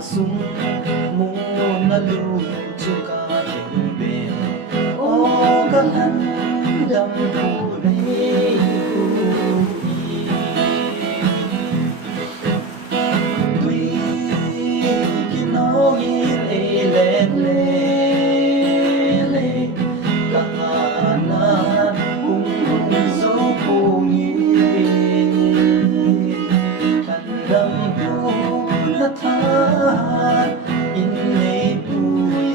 sung mo na lu chu ka ding be o ka han dam pu nei ku tui ki no yin e len le le ka na kung zo pu ni kan dam pu na tha in nei pu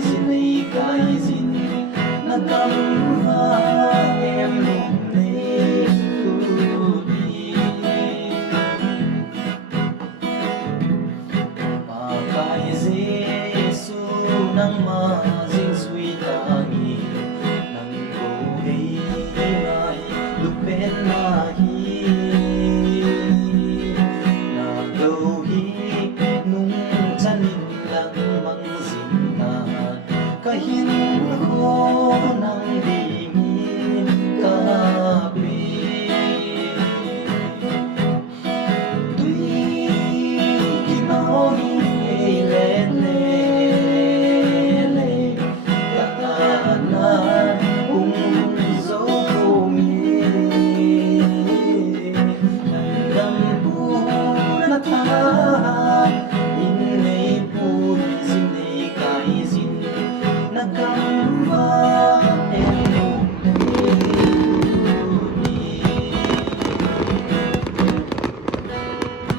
sin nei kai sin na kam ha em lum nei ku ni pa kai Giêsu nang ma